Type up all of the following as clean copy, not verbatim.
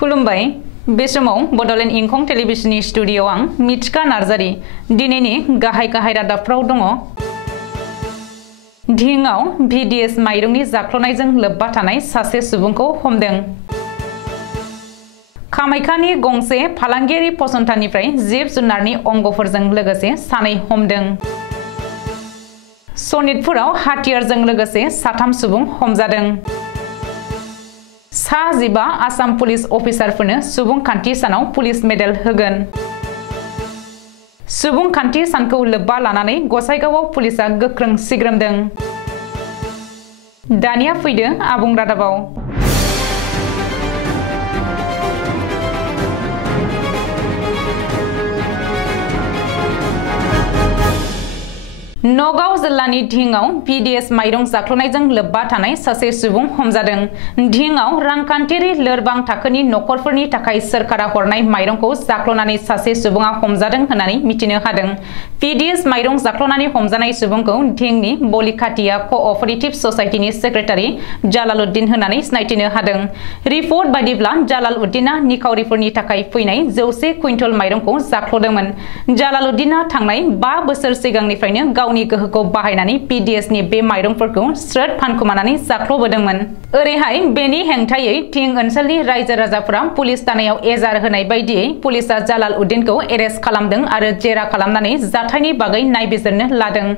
खुलुमबाय बे समाव बडलेण्ड इंखं टेलिभिजननि स्टुडियोआव आं मिथिका नार्जारी दिनैनि गाहाय रादाबफ्राव दङ। धिंआव VDS माइरंनि जाख्लनायजों लोब्बा थानाय सासे सुबुंखौ हमदों। कामाख्यानि गंसे फालांगियारि फसंथाननिफ्राय जिब जुनारनि अंगफोरजों लोगोसे सानै हमदों। सनितपुराव हाथियारजों लोगोसे साथाम सुबुं हमजादों। सा 15 आसाम पुलिस अफिसारफोरनो सुबुंखान्थि सानाव पुलिस मेडेल होगोन। सुबुंखान्थि सानखौ लोब्बा लानानै गसाइगावआव पुलिसआ गोख्रों सिग्रोमदों। दानिया फैदो आबुं रादाबाव। नगाव जिल्लानि धिंआव VDS माइरं जाख्लनायजों लोब्बा थानाय सासे सुबुं हमजादों। धिंआव रांखान्थियारि लोरबां थाखोनि नखरफोरनि थाखाय सोरखारा हरनाय माइरंखौ जाख्लनानै सासे सुबुङा हमजादों होननानै मिथिनो हादों। VDS माइरं जाख्लनानै हमजानाय सुबुंखौ धिंनि बलिखाथिया कअपारेटिभ ससाइटिनि सेक्रेटारि जालालउद्दिन होननानै सिनायथिनो हादों। रिपर्ट बायदिब्ला जालालउद्दिना निखावरिफोरनि थाखाय फैनाय 100 कुइन्टल माइरंखौ जाख्लदोंमोन। जालालउद्दिना थांनाय 5 बोसोर सिगांनिफ्रायनो गावनि गोहोखौ बाहायनानै VDSनि बे माइरंफोरखौ स्रोद फानखोमानानै जाख्लबोदोंमोन। ओरैहाय बेनि हेंथायै धिं ओनसोलनि रायजो राजाफोरा पुलिस थानायाव एजार होनाय बायदियै पुलिसआ जालालउद्दिनखौ एरेस्ट खालामदों आरो जेरा खालामनानै जाथायनि बागै नायबिजिरनो लादों।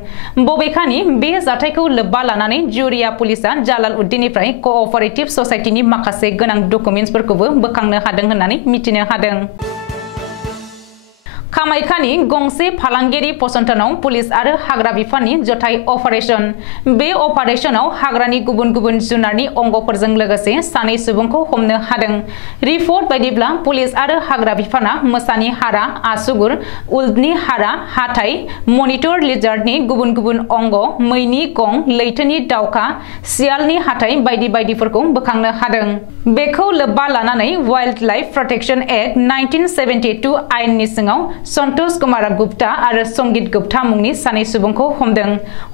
बबेखानि बे जाथायखौ लोब्बा लानानै जुरिया पुलिसआ जालालउद्दिननिफ्राय कअपारेटिभ ससाइटिनि माखासे गोनां डकुमेन्ट्सफोरखौबो बोखांनो हादों होननानै मिथिनो हादों। कामाख्यानि गंसे फालांगियारि फसंथानाव पुलिस आरो हाग्रा बिफाननि जथाय अपारेशन। बे अपारेशनाव हाग्रानि गुबुन गुबुन जुनारनि अंगफोरजों लोगोसे सानै सुबुंखौ हमनो हादों। रिपर्ट बायदिब्ला पुलिस आरो हाग्रा बिफाना मोसानि हारा, आसुगुर, उल्टनि हारा, हाथाइ, मनिटर लिजार्डनि गुबुन गुबुन अंग, मैनि गं, लैथोनि दावखा, सियालनि हाथाइ बायदि बायदिफोरखौ बोखांनो हादों। बेखौ लोब्बा लानानै वाइल्ड लाइफ प्रोटेक्शन एक्ट 1972 आयेननि सिङाव सन्तोष कुमार गुप्ता आरो संगीत गुप्ता मुंनि सानै सुबुंखौ हमदों।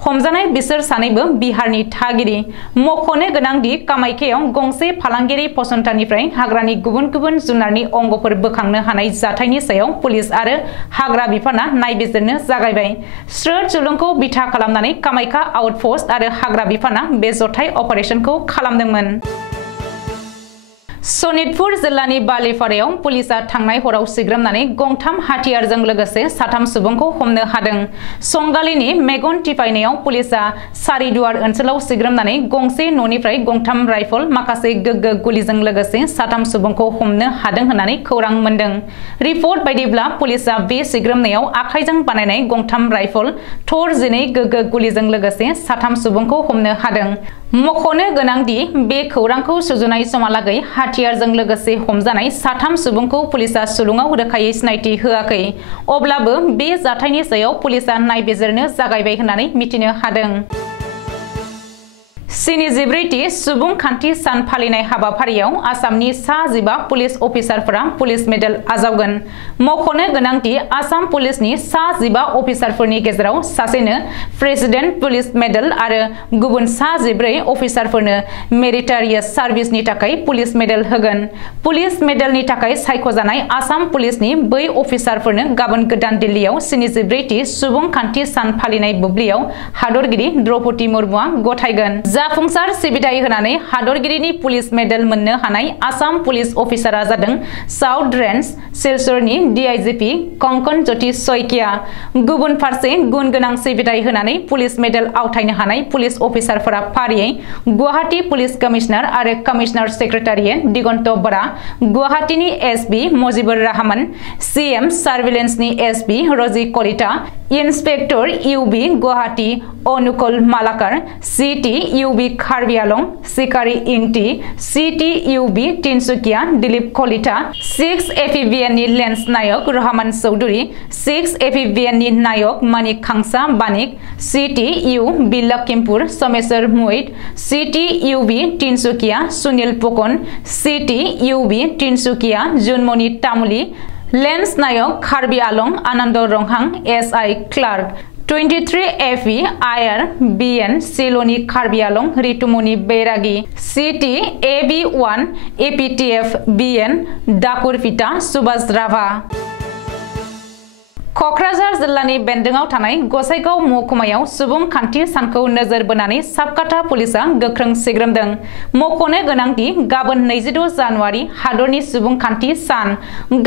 हमजानाय बिसोर सानैबो बिहारनि थागिरि। मख'नो गोनांदि कामाख्यायाव गंसे फालांगियारि फसंथाननिफ्राय हाग्रानि गुबुन गुबुन जुनारनि अंगफोर बोखांनो हानाय जाथायनि सायाव पुलिस आरो हाग्रा बिफाना नायबिजिरनो जागायबाय। स्रोद सुलुंखौ बिथा खालामनानै कामाख्या आउटपोस्ट आरो हाग्रा बिफाना बे जथाय अपारेशनखौ खालामदोंमोन। सनितपुर जिल्लानि बालिपारायाव पुलिसआ थांनाय हराव सिग्रोमनानै गंथाम हाथियारजों लोगोसे साथाम सुबुंखौ हमनो हादों। संगालिनि मेगन टिपाइनायाव पुलिसआ सारिदुवार ओनसोलाव सिग्रोमनानै गंसे न'निफ्राय गंथाम राइफल, माखासे गोग्गो गुलिजों लोगोसे साथाम सुबुंखौ हमनो हादों होननानै खौरां मोन्दों। रिपर्ट बायदिब्ला पुलिसआ बे सिग्रोमनायाव आखाइजों बानायनाय गंथाम राइफल, थर 12 गोग्गो गुलिजों लोगोसे साथाम सुबुंखौ हमनो हादों। मख'नो गोनांदि बे खौरांखौ सुजुनाय समहालागै हाथियारजों लोगोसे हमजानाय साथाम सुबुंखौ पुलिसआ सुलुङाव रोखायै सिनायथि होआखै। अब्लाबो बे जाथायनि सायाव पुलिसआ नायबिजिरनो जागायबाय होननानै मिथिनो हादों। 74थि सुबुंखान्थि सान फालिनाय हाबाफारियाव आसामनि सा 15 पुलिस अफिसारफोरा पुलिस मेडेल आजावगोन। मख'नो गोनांदि आसाम पुलिसनि सा 15 अफिसारफोरनि गेजेराव सासेनो प्रेसिडेन्ट पुलिस मेडेल आरो गुबुन सा 14 अफिसारफोरनो मेरिटरियास सार्भिसनि थाखाय पुलिस मेडेल होगोन। पुलिस मेडेलनि थाखाय सायख'जानाय आसाम पुलिसनि बै अफिसारफोरनो गाबोन गोदान दिल्लीयाव 74थि सुबुंखान्थि सान फालिनाय बुब्लियाव हादरगिरि द्रौपदी मुर्मुआ गथायगोन। जाफुंसार सिबिथाय होनानै हादरगिरिनि पुलिस मेडेल मोननो हानाय आसाम पुलिस अफिसारा जादों साउथ रेन्ज सिलचरनि DIGP कंकन ज्योति शइकिया। गुबुन फारसे गुन गोनां सिबिथाय होनानै पुलिस मेडेल आवथायनो हानाय पुलिस अफिसारफोरा फारियै गुवाहाटी पुलिस कमिशनार आरो कमिशनार सेक्रेटारियेट दिगन्त बरा, गुवाहाटीनि SP मजिबुर रहमान, CM सार्भिलेन्सनि SP Raji Kalita, inspector UB Guwahati Anukul Malakar, CT UB Karbi आलं Sikari Ingti, CT UB Tinsukia Dilip Kalita, 6 FEVN नि लेन्स नायक रहमान चौधुरी, 6 FEVN नि नायक मानिक खांसा बानिक, CT UB लखीमपुर सोमेश्वर मुइट, CT UB Tinsukia Sunil Phukan, CT UB Tinsukia Junmoni Tamuli, lance Naik Karbi आलं आनन्द रंहां SI clerk. 23 FE IR BN Siloni Karbi Anglong Ritumoni Beragi CT AB1 APTF BN Dakur Vita Subhas Rava Kokrajhar जिल्लानि बेन्दोंआव थानाय गसाइगाव महकुमायाव सुबुं खान्थि सानखौ नोजोर बोनानै साबकाथा पुलिसा गोख्रों सिग्रोमदों। मख'नो गोनांदि गाबोन 26 जानुवारि हादरनि सुबुं खान्थि सान।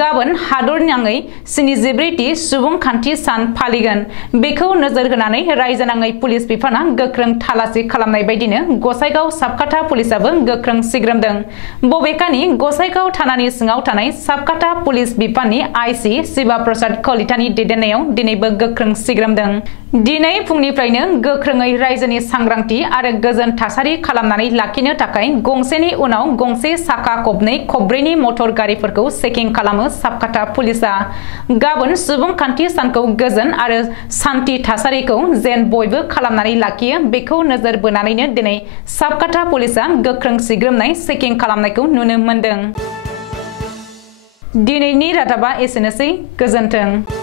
गाबोन हादरनाङै 74थि सुबुं खान्थि सान फालिगोन। बेखौ नोजोर होनानै रायजोनाङै पुलिस बिफाना गोख्रों थालासि खालामनाय बायदिनो गसाइगाव साबकाथा पुलिसाबो गोख्रों सिग्रोमदों। बबेखानि गसाइगाव थानानि सिङाव थानाय साबकाथा पुलिस बिफाननि आइसि शिवा प्रसाद कलितानि दैदेननायाव दिनैबो गोख्रों सिग्रोमदों। दिनै फुंनिफ्रायनो गोख्रोङै रायजोनि सांग्रांथि आरो गोजोन थासारि खालामनानै लाखिनो थाखाय गंसेनि उनाव गंसे साखा खबनै खबब्रैनि मटर गारिफोरखौ चेकिं खालामो साबकाथा पुलिसा। गाबोन सुबुं खान्थि सानखौ गोजोन आरो सान्थि थासारिखौ जेन बयबो खालामनानै लाखियो बेखौ नोजोर बोनानैनो दिनै साबकाथा पुलिसा गोख्रों सिग्रोमनाय चेकिं खालामनायखौ नुनो मोनदों। दिनैनि रादाबा एसेनोसै। गोजोन्थों।